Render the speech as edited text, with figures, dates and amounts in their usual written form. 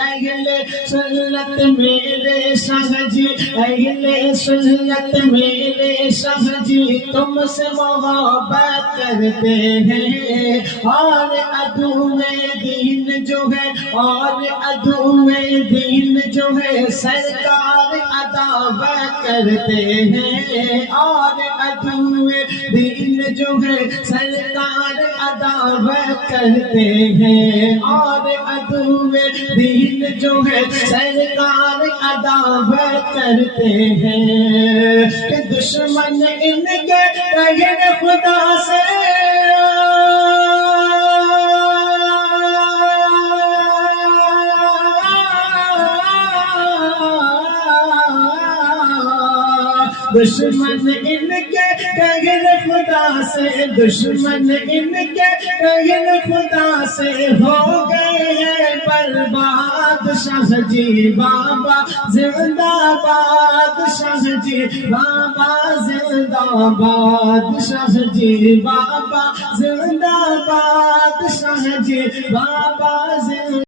اہل سنت میرے شاہ جی، اہل سنت میرے شاہ جی تم سے محبت کرتے ہیں، اور عدو دین جو ہے، اور عدو دین جو ہے سرکار عداوت کرتے ہیں، اور عدو دین جو ہے سرکار عداوت کرتے ہیں، اور عدو دین جو ہے سرکار عداوت کرتے ہیں، کہ دشمن ان کے رہن خدا سے دشمن ان کے کہن خدا سے، دشمن ان کے کہن خدا سے ہو گئے برباد، شاہ جی بابا زندہ باد، شاہ جی بابا زندہ باد، شاہ جی بابا زندہ باد، شاہ جی بابا زندہ